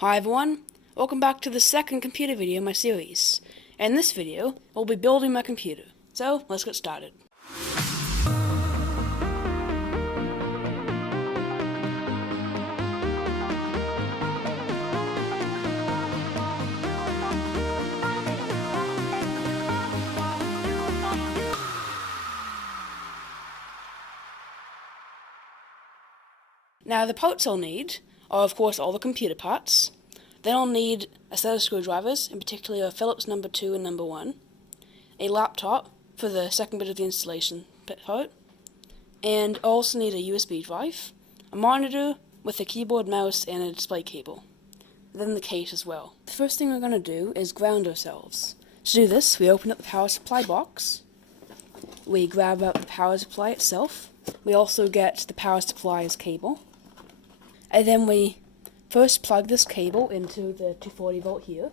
Hi everyone, welcome back to the second computer video in my series. In this video, we'll be building my computer. So, let's get started. Now the parts I'll need are of course all the computer parts. Then I'll need a set of screwdrivers, in particular a Phillips number 2 and number 1, a laptop for the second bit of the installation part, and I also need a USB drive, a monitor with a keyboard, mouse, and a display cable. Then the case as well. The first thing we're going to do is ground ourselves. To do this, we open up the power supply box, we grab out the power supply itself, we also get the power supply's cable, and then we first plug this cable into the 240 volt here,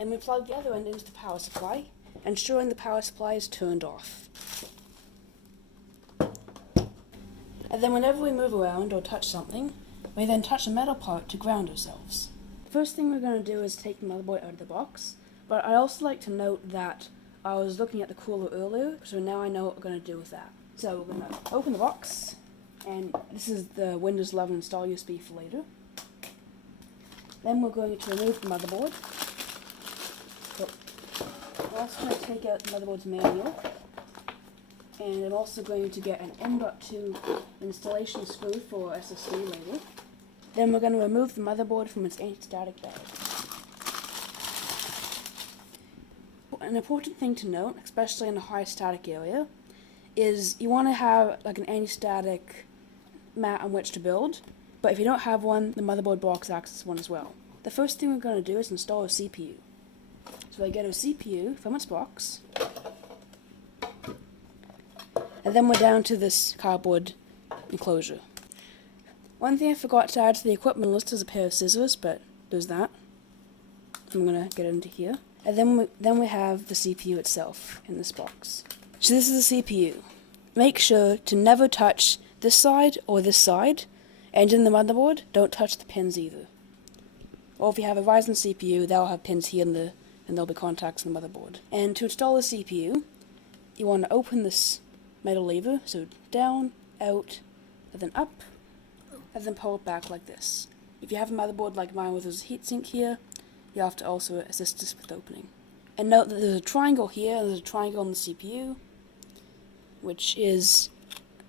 and we plug the other end into the power supply, ensuring the power supply is turned off. And then whenever we move around or touch something, we then touch a metal part to ground ourselves. The first thing we're going to do is take the motherboard out of the box, but I'd also like to note that I was looking at the cooler earlier, so now I know what we're going to do with that. So we're going to open the box, and this is the Windows 11 install USB for later. Then we're going to remove the motherboard. So we're also going to take out the motherboard's manual, and I'm also going to get an M.2 installation screw for SSD later. Then we're going to remove the motherboard from its anti-static bag. An important thing to note, especially in a high static area, is you want to have like an anti-static mat on which to build, but if you don't have one, the motherboard box acts as one as well. The first thing we're going to do is install a CPU. So I get a CPU from its box, and then we're down to this cardboard enclosure. One thing I forgot to add to the equipment list is a pair of scissors, but there's that. I'm going to get into here. And then we have the CPU itself in this box. So this is the CPU. Make sure to never touch this side or this side, and in the motherboard, don't touch the pins either. Or if you have a Ryzen CPU, they'll have pins here and there'll be contacts in the motherboard. And to install the CPU, you want to open this metal lever, so down, out, and then up, and then pull it back like this. If you have a motherboard like mine where there's a heatsink here, you have to also assist us with opening. And note that there's a triangle here, and there's a triangle on the CPU, which is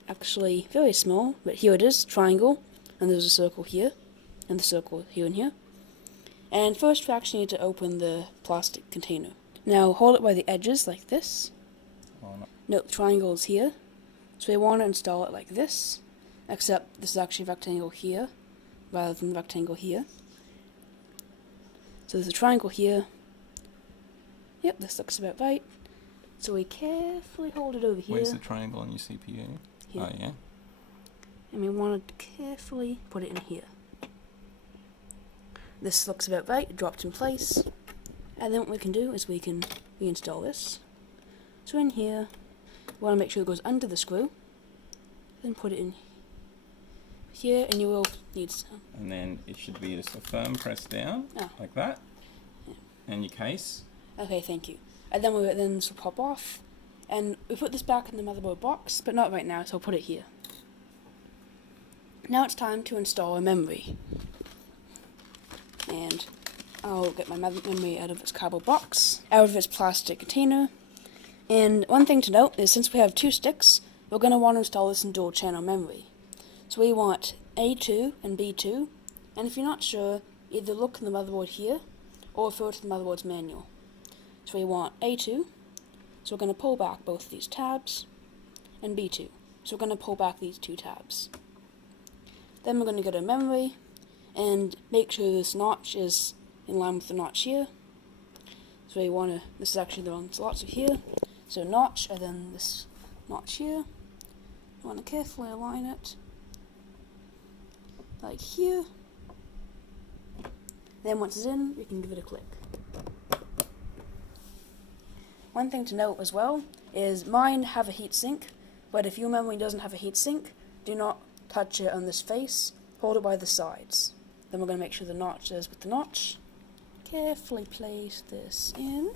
actually very small, but here it is, triangle, and there's a circle here, and the circle here and here. And first we actually need to open the plastic container. Now hold it by the edges like this. Note the triangle is here, so we want to install it like this, except this is actually a rectangle here, rather than the rectangle here. So there's a triangle here. Yep, this looks about right. So we carefully hold it over here. Where's the triangle on your CPU? Here. Oh, yeah. And we want to carefully put it in here. This looks about right, it dropped in place. And then what we can do is we can reinstall this. So in here, we want to make sure it goes under the screw. Then put it in here, and you will need some. And then it should be just a firm press down, like that. Yeah. And your case. Okay, thank you. And then this will pop off. And we put this back in the motherboard box, but not right now, so I'll put it here. Now it's time to install a memory. And I'll get my memory out of its cardboard box, out of its plastic container. And one thing to note is since we have two sticks, we're going to want to install this in dual channel memory. So we want A2 and B2, and if you're not sure, either look in the motherboard here, or refer to the motherboard's manual. So we want A2, so we're going to pull back both of these tabs, and B2, so we're going to pull back these two tabs. Then we're going to go to memory, and make sure this notch is in line with the notch here. So we want to, this is actually the wrong slots here, so notch, and then this notch here. You want to carefully align it, like here. Then once it's in, you can give it a click. One thing to note as well is mine have a heatsink, but if your memory doesn't have a heatsink, do not touch it on this face, hold it by the sides. Then we're going to make sure the notch is with the notch. Carefully place this in,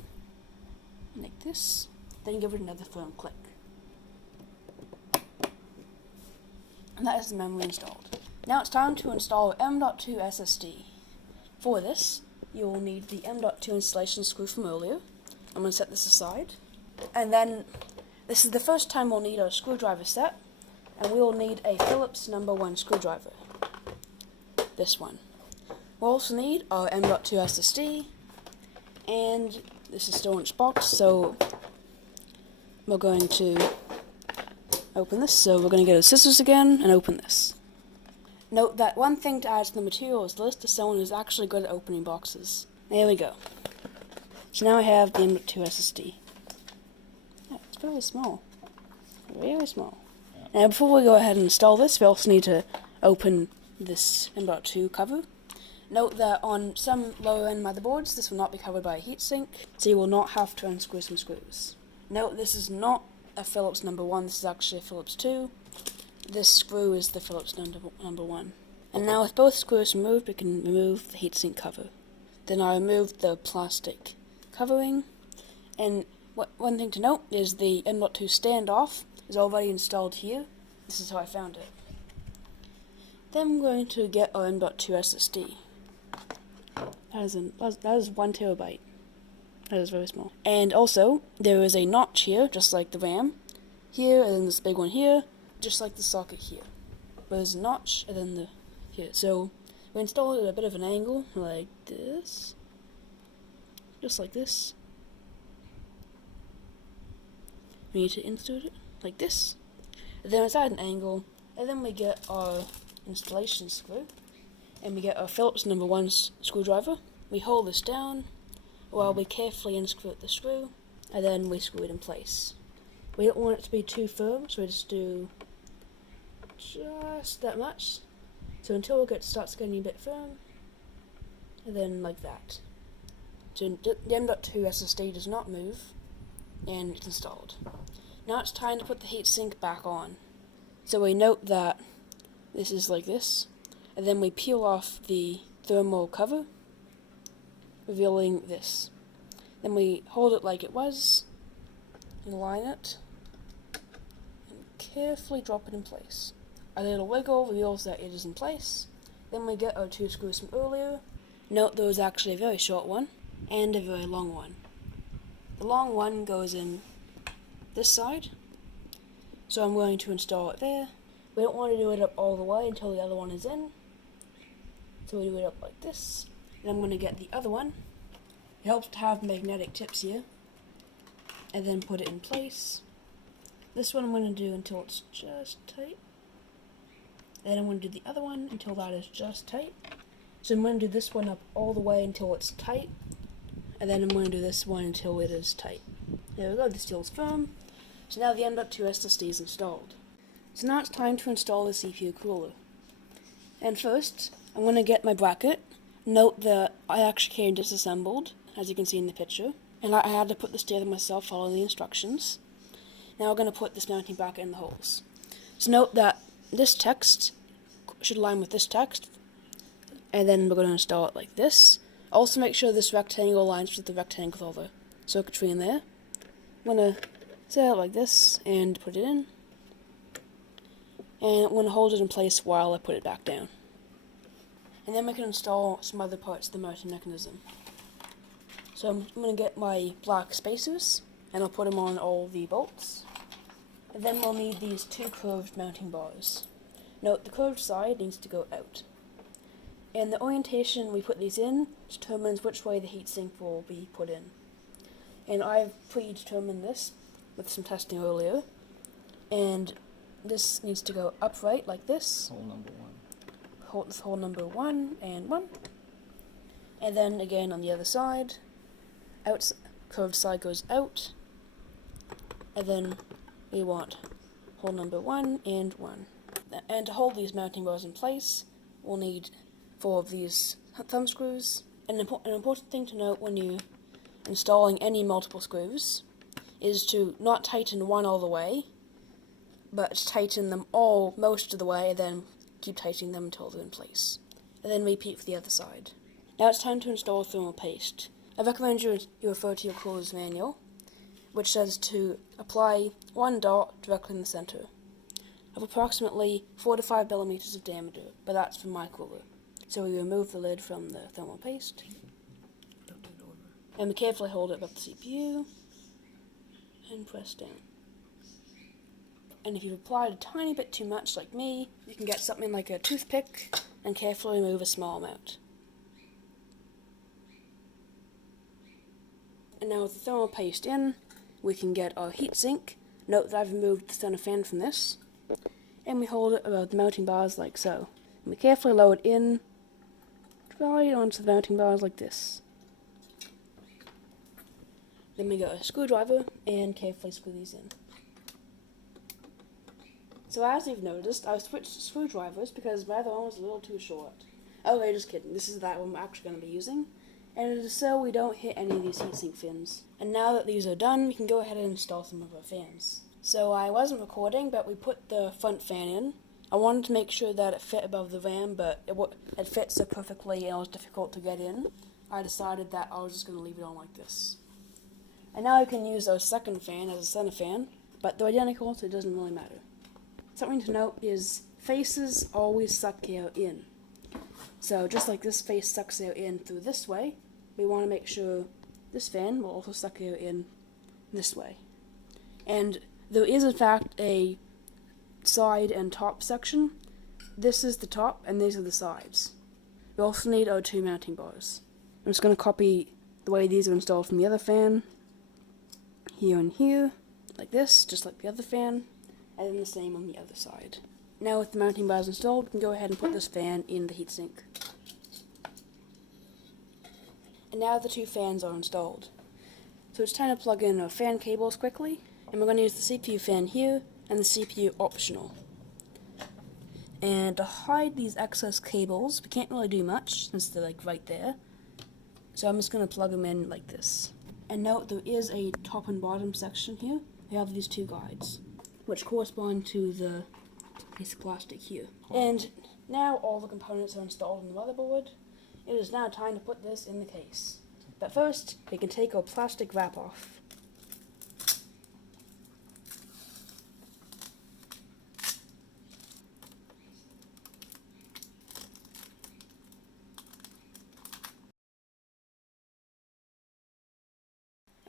like this. Then give it another firm click. And that is the memory installed. Now it's time to install M.2 SSD. For this, you will need the M.2 installation screw from earlier. I'm going to set this aside. And then, this is the first time we'll need our screwdriver set, and we will need a Phillips No. 1 screwdriver. This one. We'll also need our M.2 SSD, and this is still in its box, so we're going to open this. So we're going to get our scissors again and open this. Note that one thing to add to the materials list is someone who's actually good at opening boxes. There we go. So now I have the M.2 SSD. Yeah, it's very small. Very small. Yeah. Now before we go ahead and install this, we also need to open this M.2 cover. Note that on some lower end motherboards, this will not be covered by a heatsink, so you will not have to unscrew some screws. Note this is not a Phillips No. 1, this is actually a Phillips 2. This screw is the Phillips No. 1. And now with both screws removed, we can remove the heatsink cover. Then I removed the plastic covering, and one thing to note is the M.2 standoff is already installed here. This is how I found it. Then I'm going to get our M.2 SSD. That is 1 terabyte. That is very small. And also, there is a notch here, just like the RAM. Here, and then this big one here, just like the socket here. But there's a notch, and then the here. So, we install it at a bit of an angle, like this. Just like this. We need to insert it, like this. And then it's at an angle, and then we get our installation screw. And we get our Phillips No. 1 screwdriver. We hold this down while we carefully unscrew the screw, and then we screw it in place. We don't want it to be too firm, so we just do just that much. So until it starts getting a bit firm, and then like that. So the M.2 SSD does not move, and it's installed. Now it's time to put the heatsink back on. So we note that this is like this. And then we peel off the thermal cover, revealing this. Then we hold it like it was, and line it, and carefully drop it in place. A little wiggle reveals that it is in place. Then we get our 2 screws from earlier. Note there was actually a very short one, and a very long one. The long one goes in this side, so I'm going to install it there. We don't want to do it up all the way until the other one is in. So we do it up like this, and I'm going to get the other one. It helps to have magnetic tips here, and then put it in place. This one I'm going to do until it's just tight. And then I'm going to do the other one until that is just tight. So I'm going to do this one up all the way until it's tight, and then I'm going to do this one until it is tight. There we go, the steel is firm. So now the M.2 SSD is installed. So now it's time to install the CPU cooler. And first, I'm going to get my bracket. Note that I actually came disassembled, as you can see in the picture, and I had to put this together myself following the instructions. Now we're going to put this mounting bracket in the holes. So note that this text should align with this text, and then we're going to install it like this. Also make sure this rectangle aligns with the rectangle with all the circuitry in there. I'm going to set it like this and put it in. And I'm going to hold it in place while I put it back down. And then we can install some other parts of the mounting mechanism. So I'm going to get my black spacers, and I'll put them on all the bolts. And then we'll need these 2 curved mounting bars. Note the curved side needs to go out. And the orientation we put these in determines which way the heatsink will be put in. And I've predetermined this with some testing earlier. And this needs to go upright like this. Hole number 1. Hole number 1 and 1. And then again on the other side, curved side goes out. And then we want hole number 1 and 1. And to hold these mounting bars in place, we'll need 4 of these thumb screws. And an important thing to note when you're installing any multiple screws is to not tighten one all the way, but tighten them all most of the way, and then keep tightening them until they're in place. and then repeat for the other side. Now it's time to install thermal paste. I recommend you refer to your course manual, which says to apply 1 dot directly in the center of approximately 4 to 5 millimeters of diameter, but that's for my cooler. So we remove the lid from the thermal paste, and we carefully hold it above the CPU, and press down. And if you've applied a tiny bit too much like me, you can get something like a toothpick and carefully remove a small amount. And now with the thermal paste in, we can get our heatsink. Note that I've removed the center fan from this. And we hold it above the mounting bars like so. And we carefully lower it in, right onto the mounting bars like this. Then we get a screwdriver and carefully screw these in. So as you've noticed, I've switched screwdrivers because my other one was a little too short. Okay, just kidding. This is that one we're actually going to be using. And it is so we don't hit any of these heatsink fins. And now that these are done, we can go ahead and install some of our fans. So I wasn't recording, but we put the front fan in. I wanted to make sure that it fit above the RAM, but it fit so perfectly and it was difficult to get in. I decided that I was just going to leave it on like this. And now I can use our second fan as a center fan, but they're identical, so it doesn't really matter. Something to note is faces always suck air in. So just like this face sucks air in through this way, we want to make sure this fan will also suck air in this way. And there is in fact a side and top section. This is the top and these are the sides. We also need our 2 mounting bars. I'm just going to copy the way these are installed from the other fan, here and here, like this, just like the other fan, and then the same on the other side. Now with the mounting bars installed, we can go ahead and put this fan in the heatsink. And now the 2 fans are installed. So it's time to plug in our fan cables quickly, and we're going to use the CPU fan here, and the CPU optional. And to hide these excess cables, we can't really do much, since they're like right there. So I'm just going to plug them in like this. And note there is a top and bottom section here. We have these 2 guides, which correspond to the piece of plastic here. And now all the components are installed on the motherboard. It is now time to put this in the case. But first, we can take our plastic wrap off.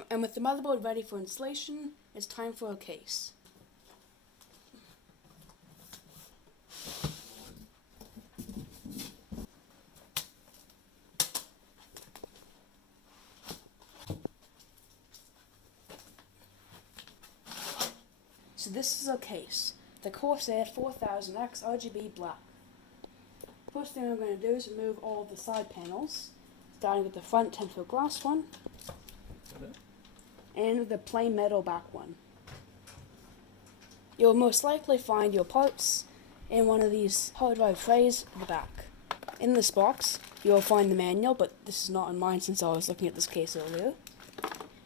And with the motherboard ready for installation, it's time for a case. So this is our case, the Corsair 4000X RGB Black. First thing I'm going to do is remove all of the side panels, starting with the front tinfoil glass one, and the plain metal back one. You'll most likely find your parts in one of these hard drive trays at the back. In this box, you'll find the manual, but this is not in mine since I was looking at this case earlier.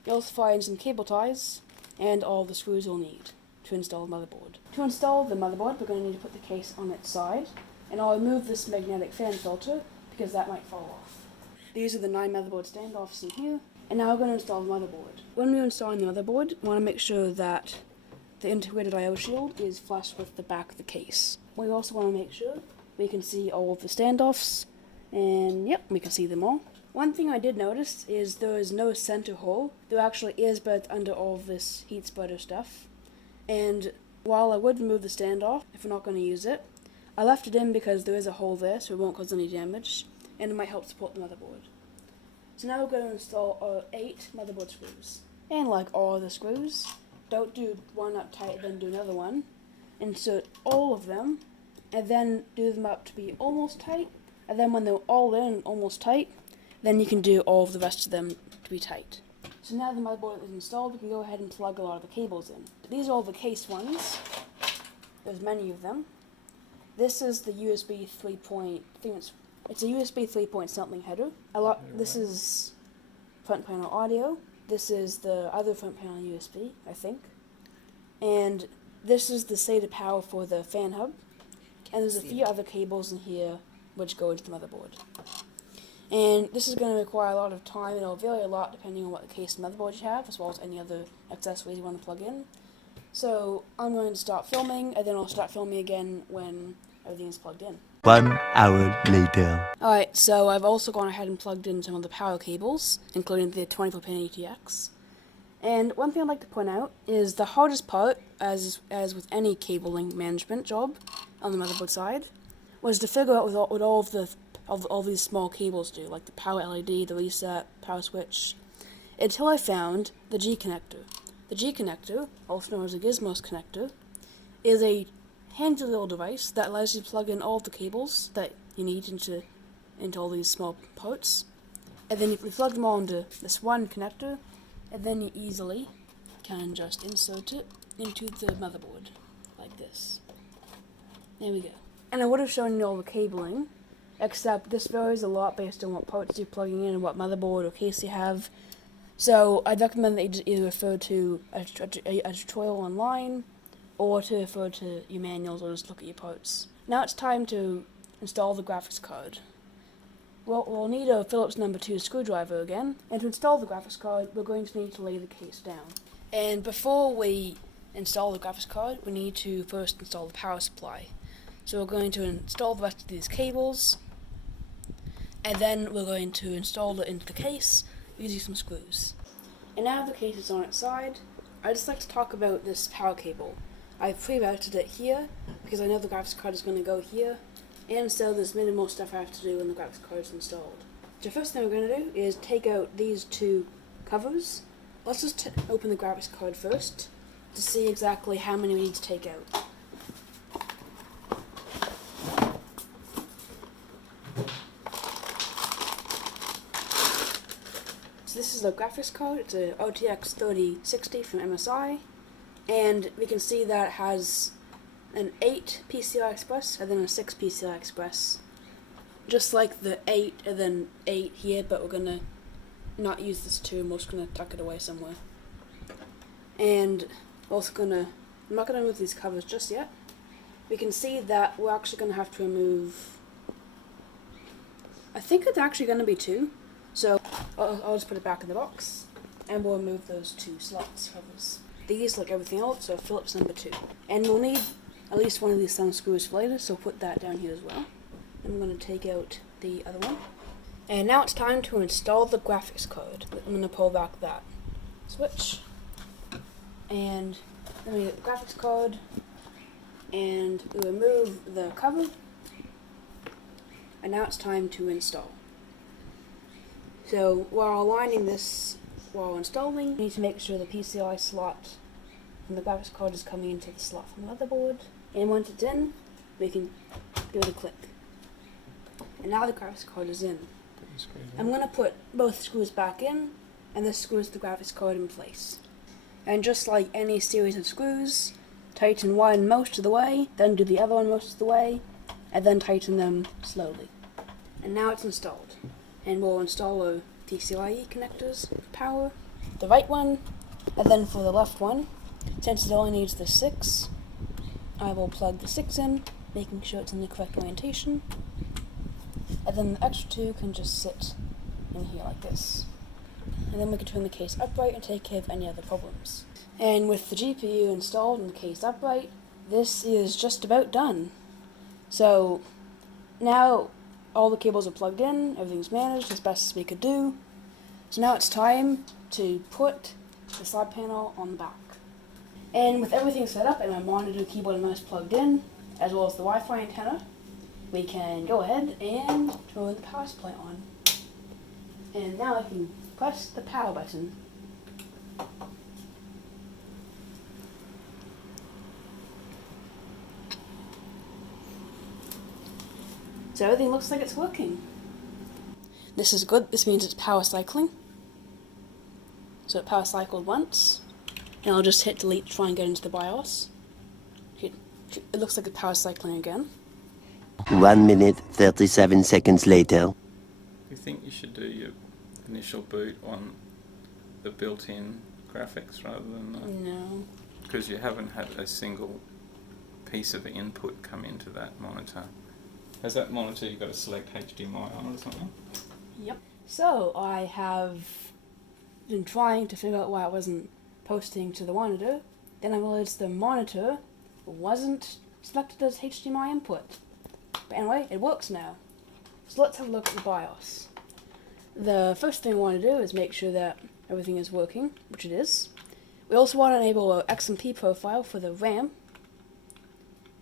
You'll also find some cable ties and all the screws you'll need to install the motherboard. To install the motherboard, we're going to need to put the case on its side, and I'll remove this magnetic fan filter because that might fall off. These are the 9 motherboard standoffs in here, and now we're going to install the motherboard. When we're installing the motherboard, we want to make sure that the integrated I/O shield is flush with the back of the case. We also want to make sure we can see all of the standoffs, and yep, we can see them all. One thing I did notice is there is no center hole. There actually is, but it's under all of this heat spreader stuff. And while I would remove the standoff if we're not going to use it, I left it in because there is a hole there, so it won't cause any damage, and it might help support the motherboard. So now we're going to install our 8 motherboard screws. And like all the screws, don't do one up tight, then do another one. Insert all of them, and then do them up to be almost tight, and then when they're all in and almost tight, then you can do all of the rest of them to be tight. So now the motherboard is installed, we can go ahead and plug a lot of the cables in. These are all the case ones. There's many of them. This is the USB 3 point, I think it's a USB 3 point something header. This is front panel audio. This is the other front panel USB, I think. And this is the SATA power for the fan hub. And there's a few other cables in here which go into the motherboard. And this is going to require a lot of time, and it'll vary a lot depending on what case and motherboard you have, as well as any other accessories you want to plug in. So I'm going to start filming, and then I'll start filming again when everything is plugged in. 1 hour later. Alright, so I've also gone ahead and plugged in some of the power cables, including the 24-pin ATX. And one thing I'd like to point out is the hardest part, as with any cabling management job on the motherboard side, was to figure out what all these small cables do, like the power LED, the reset, power switch, until I found the G connector. The G connector, also known as a Gizmos connector, is a handy little device that allows you to plug in all the cables that you need into all these small parts, and then you plug them all into this one connector, and then you easily can just insert it into the motherboard, like this. There we go. And I would have shown you all the cabling, except this varies a lot based on what parts you're plugging in and what motherboard or case you have. So I'd recommend that you just either refer to a tutorial online, or to refer to your manuals, or just look at your parts. Now it's time to install the graphics card. Well, we'll need a Phillips No. 2 screwdriver again, and to install the graphics card, we're going to need to lay the case down. And before we install the graphics card, we need to first install the power supply. So we're going to install the rest of these cables, and then we're going to install it into the case using some screws. And now the case is on its side, I'd just like to talk about this power cable. I've pre-routed it here, because I know the graphics card is going to go here, and so there's minimal stuff I have to do when the graphics card is installed. So the first thing we're going to do is take out these two covers. Let's just open the graphics card first, to see exactly how many we need to take out. So this is the graphics card. It's a RTX 3060 from MSI, and we can see that it has an 8 PCI Express and then a 6 PCI Express. Just like the 8 and then 8 here, but we're gonna not use this 2, we're just gonna tuck it away somewhere. And we're also I'm not gonna remove these covers just yet. We can see that we're actually gonna have to remove, I think it's actually gonna be 2. So I'll just put it back in the box, and we'll remove those 2 slots covers. These, like everything else, are Phillips No. 2. And we'll need at least one of these thumb screws for later, so put that down here as well. I'm going to take out the other one. And now it's time to install the graphics card. I'm going to pull back that switch. And then we get the graphics card, and we remove the cover. And now it's time to install. So while aligning this, while installing, we need to make sure the PCI slot from the graphics card is coming into the slot from the motherboard. And once it's in, we can give it a click. And now the graphics card is in. I'm going to put both screws back in, and this screws the graphics card in place. And just like any series of screws, tighten one most of the way, then do the other one most of the way, and then tighten them slowly. And now it's installed. And we'll install our PCIe connectors for power, the right one, and then for the left one, since it only needs the 6, I will plug the 6 in, making sure it's in the correct orientation, and then the extra 2 can just sit in here like this. And then we can turn the case upright and take care of any other problems. And with the GPU installed and the case upright, this is just about done. So now all the cables are plugged in, everything's managed as best as we could do. So now it's time to put the side panel on the back. And with everything set up and my monitor, keyboard, and mouse plugged in, as well as the Wi-Fi antenna, we can go ahead and turn the power supply on. And now I can press the power button. So everything looks like it's working. This is good. This means it's power cycling. So it power cycled once. And I'll just hit delete to try and get into the BIOS. It looks like it's power cycling again. 1 minute, 37 seconds later. Do you think you should do your initial boot on the built-in graphics rather than No. because you haven't had a single piece of input come into that monitor. Has that monitor you've got to select HDMI on or something? Yep. So I have been trying to figure out why it wasn't posting to the monitor. Then I realized the monitor wasn't selected as HDMI input. But anyway, it works now. So let's have a look at the BIOS. The first thing we want to do is make sure that everything is working, which it is. We also want to enable an XMP profile for the RAM.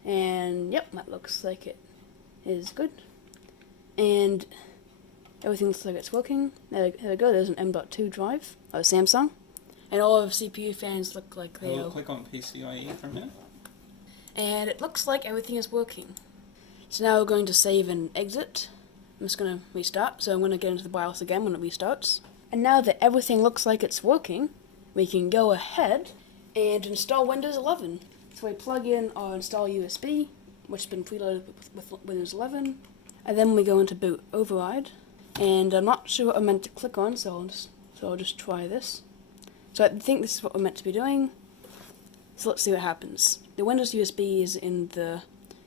And yep, that looks like it is good. And everything looks like it's working. There we go, there's an M.2 drive, of Samsung. And all of CPU fans look like they We'll are. click on PCIe from here. And it looks like everything is working. So now we're going to save and exit. I'm just going to restart, so I'm going to get into the BIOS again when it restarts. And now that everything looks like it's working, we can go ahead and install Windows 11. So we plug in our install USB, which has been preloaded with Windows 11, and then we go into boot override. And I'm not sure what I'm meant to click on, so I'll just try this. So I think this is what we're meant to be doing. So let's see what happens. The Windows USB is in the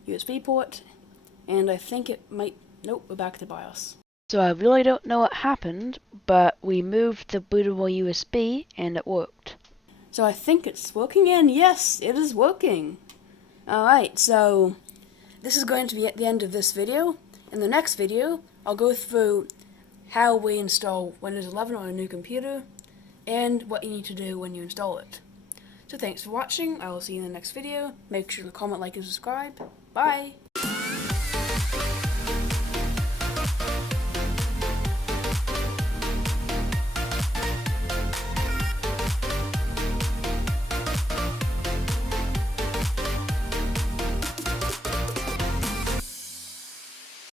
USB port, and I think it might... Nope, we're back to BIOS. So I really don't know what happened, but we moved the bootable USB, and it worked. So I think it's working, and yes, it is working. Alright, so this is going to be at the end of this video. In the next video, I'll go through how we install Windows 11 on a new computer, and what you need to do when you install it. So thanks for watching, I will see you in the next video. Make sure to comment, like, and subscribe. Bye!